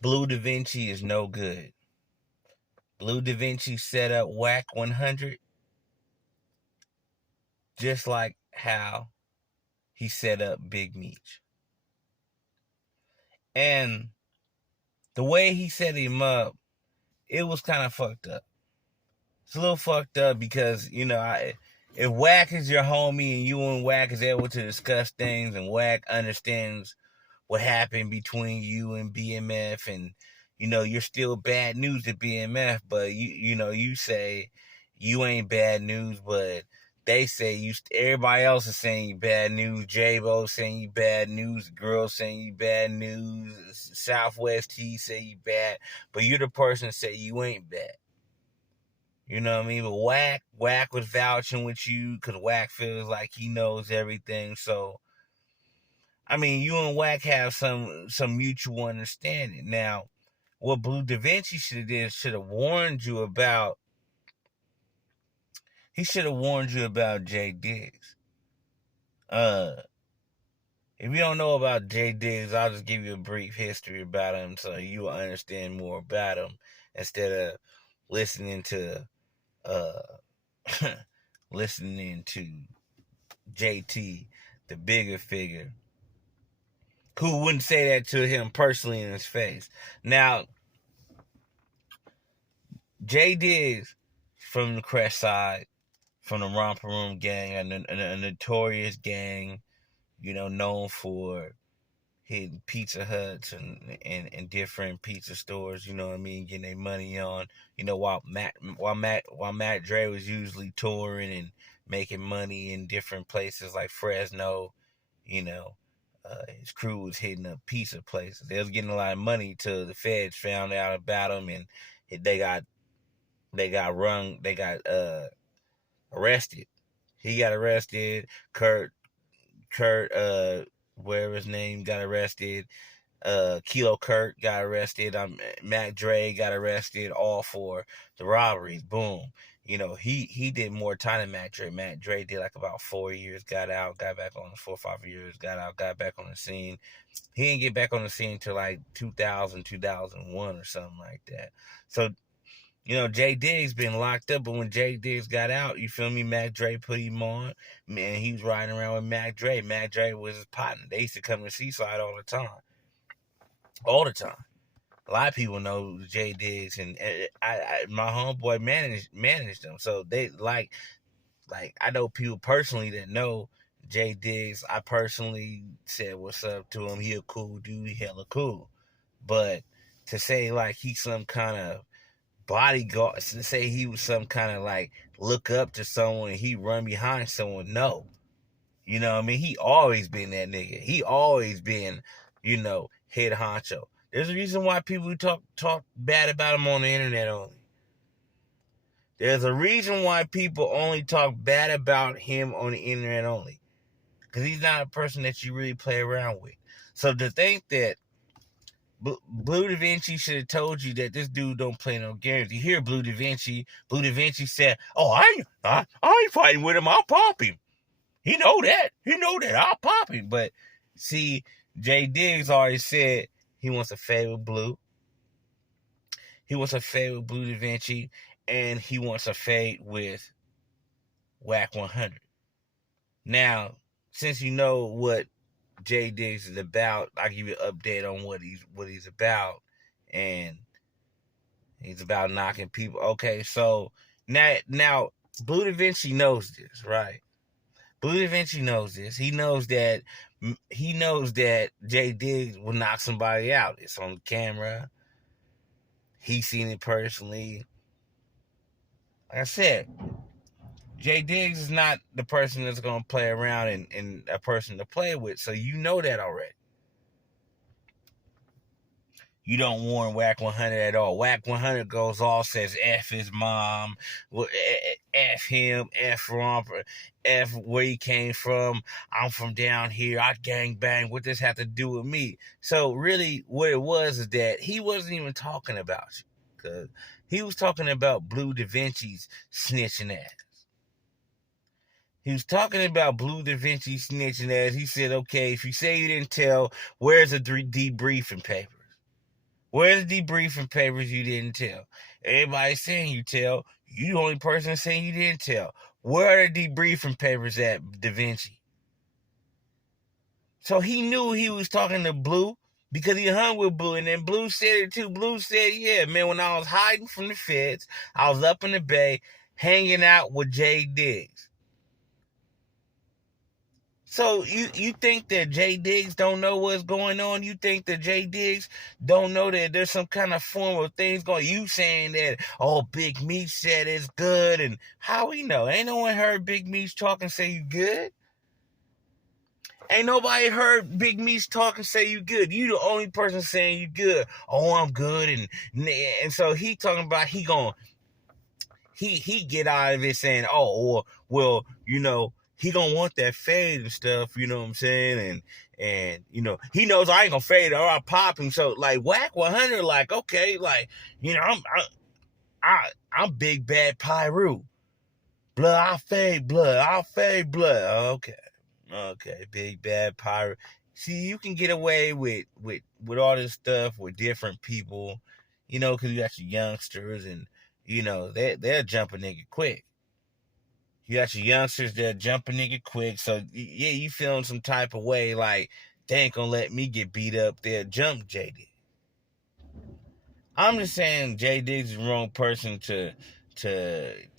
Blue DiVinci is no good. Blue DiVinci set up WACK100 just like how he set up Big Meech. And the way he set him up, it was kind of fucked up. It's a little fucked up because, if WACK is your homie and you and WACK is able to discuss things and WACK understands what happened between you and BMF, and you're still bad news to BMF, but you say you ain't bad news, but they say you. Everybody else is saying you bad news. J-Bo saying you bad news. Girls saying you bad news. Southwest T say you bad, but you're the person that say you ain't bad. You know what I mean? But WACK was vouching with you because WACK feels like he knows everything. So, I mean, you and WACK have some mutual understanding. Now, what Blue DiVinci should have warned you about. He should have warned you about J Diggs. If you don't know about J Diggs, I'll just give you a brief history about him so you will understand more about him instead of listening to listening to JT, the bigger figure, who wouldn't say that to him personally in his face. Now, J Diggs from the Crest Side, from the Romper Room gang, a notorious gang, known for hitting Pizza Huts and different pizza stores, you know what I mean, getting their money on, while Matt Dre was usually touring and making money in different places like Fresno, his crew was hitting up pizza places. They was getting a lot of money till the feds found out about them, and they got arrested. He got arrested. Kurt, whatever his name, got arrested. Kilo Kurt got arrested. Mac Dre got arrested, all for the robberies. Boom. He did more time than Mac Dre. Mac Dre did like about 4 years, got out, got back on 4 or 5 years, got out, got back on the scene. He didn't get back on the scene till like 2000, 2001 or something like that. So, J Diggs been locked up, but when J Diggs got out, you feel me, Mac Dre put him on. Man, he was riding around with Mac Dre. Mac Dre was his partner. They used to come to Seaside all the time. All the time. A lot of people know J Diggs, and my homeboy managed them. So they like I know people personally that know J Diggs. I personally said what's up to him. He a cool dude. He hella cool. But to say like he's some kind of bodyguard, to say he was some kind of like look up to someone and he run behind someone, no. You know what I mean? He always been that nigga. He always been, head honcho. There's a reason why people talk bad about him on the internet only. There's a reason why people only talk bad about him on the internet only. Because he's not a person that you really play around with. So to think that Blue DiVinci should have told you that this dude don't play no games. You hear Blue DiVinci said, "Oh, I ain't fighting with him. I'll pop him. He know that. I'll pop him." But see, J Diggs already said he wants a fade with Blue. He wants a fade with Blue DiVinci, and he wants a fade with WACK100. Now, since you know what J Diggs is about, I'll give you an update on what he's about, and he's about knocking people. Okay, so now Blue DiVinci knows this, right? Blue DiVinci knows this. He knows that J Diggs will knock somebody out. It's on camera. He's seen it personally. Like I said, J Diggs is not the person that's going to play around and a person to play with, so you know that already. You don't warn WACK100 at all. WACK100 goes off, says F his mom, F him, F Romper, F where he came from. I'm from down here. I gang bang. What does this have to do with me? So really what it was is that he wasn't even talking about you. Because he was talking about Blue DiVinci's snitching ass. He was talking about Blue DiVinci snitching ass. He said, okay, if you say you didn't tell, where's the debriefing papers? Where's the debriefing papers you didn't tell? Everybody's saying you tell. You the only person saying you didn't tell. Where are the debriefing papers at, DaVinci? So he knew he was talking to Blue because he hung with Blue, and then Blue said it too. Blue said, yeah, man, when I was hiding from the feds, I was up in the Bay hanging out with Jay Diggs. So you think that Jay Diggs don't know what's going on? You think that Jay Diggs don't know that there's some kind of form of things going? You saying that, oh, Big Meech said it's good, and how we know? Ain't no one heard Big Meech talk and say you good? Ain't nobody heard Big Meech talk and say you good. You the only person saying you good. Oh, I'm good, and so he talking about he get out of it saying, oh, well, you know, he gonna want that fade and stuff, you know what I'm saying? And you know, he knows I ain't gonna fade or I'll pop him. So like WACK100, like, okay, like, you know, I'm Big Bad Pyru. Blood, I'll fade blood. Okay, Big Bad Pyru. See, you can get away with all this stuff with different people, you know, because you got your youngsters and, you know, they'll jump a nigga quick. You got your youngsters that jump a nigga quick. So, yeah, you feeling some type of way like, they ain't gonna let me get beat up. They'll jump JD. I'm just saying Jay Diggs is the wrong person to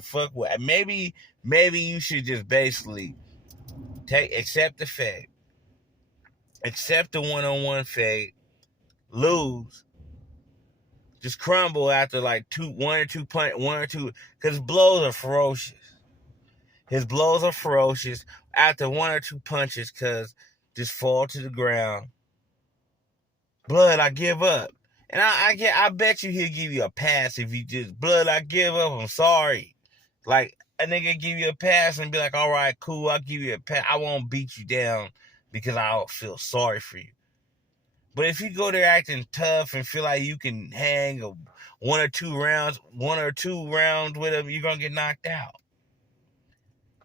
fuck with. Maybe you should just basically accept the fade. Accept the one-on-one fade. Lose. Just crumble after like one or two, because blows are ferocious. His blows are ferocious after one or two punches, because just fall to the ground. Blood, I give up. And I bet you he'll give you a pass if you just, blood, I give up, I'm sorry. Like, a nigga give you a pass and be like, all right, cool, I'll give you a pass. I won't beat you down because I don't feel sorry for you. But if you go there acting tough and feel like you can hang one or two rounds with him, you're going to get knocked out.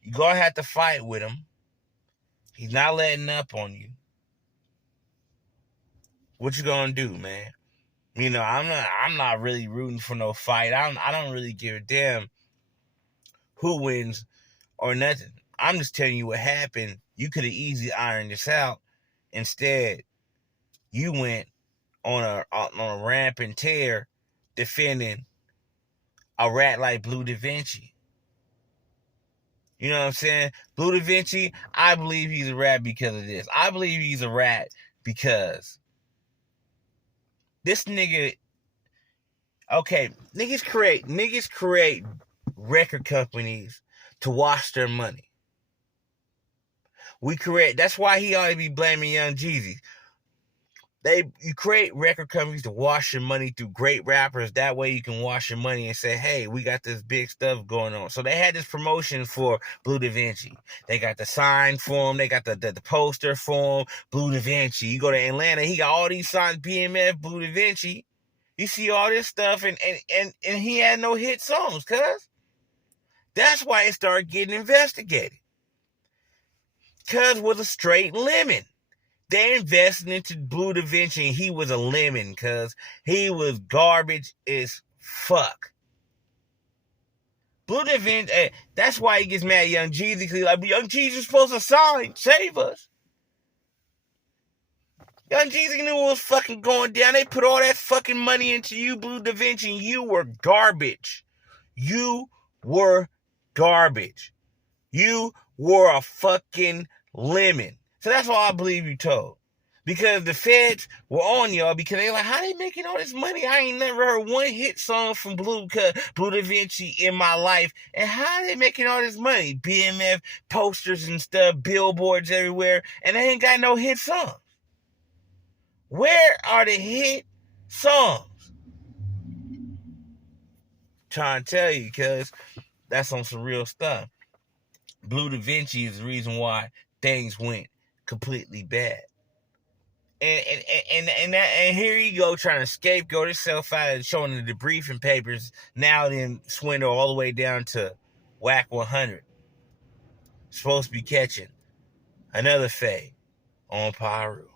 You're going to have to fight with him. He's not letting up on you. What you going to do, man? You know, I'm not really rooting for no fight. I don't really give a damn who wins or nothing. I'm just telling you what happened. You could have easily ironed this out. Instead, you went on a rampant tear defending a rat like BLU DIVINCI. You know what I'm saying? BLU DIVINCI, I believe he's a rat because of this. I believe he's a rat because this nigga, okay, niggas create record companies to wash their money. That's why he ought to be blaming Young Jeezy. You create record companies to wash your money through great rappers. That way you can wash your money and say, hey, we got this big stuff going on. So they had this promotion for BLU DIVINCI. They got the sign for him. They got the poster for him. BLU DIVINCI. You go to Atlanta, he got all these signs, BMF, BLU DIVINCI. You see all this stuff, and he had no hit songs, cuz. That's why it started getting investigated. Cuz was a straight lemon. They invested into BLU DIVINCI and he was a lemon, cuz he was garbage as fuck. BLU DIVINCI, that's why he gets mad at Young Jeezy, because he's like, Young Jeezy's supposed to sign, save us. Young Jeezy knew what was fucking going down. They put all that fucking money into you, BLU DIVINCI, and you were garbage. You were garbage. You were a fucking lemon. So that's all I believe you told. Because the feds were on y'all because they like, how they making all this money? I ain't never heard one hit song from BLU DIVINCI in my life. And how they making all this money? BMF posters and stuff, billboards everywhere, and they ain't got no hit songs. Where are the hit songs? Trying to tell you, because that's on some real stuff. BLU DIVINCI is the reason why things went completely bad. And here you go trying to scapegoat himself out of showing the debriefing papers, now then swindle all the way down to WACK100. Supposed to be catching another fade on Pyru.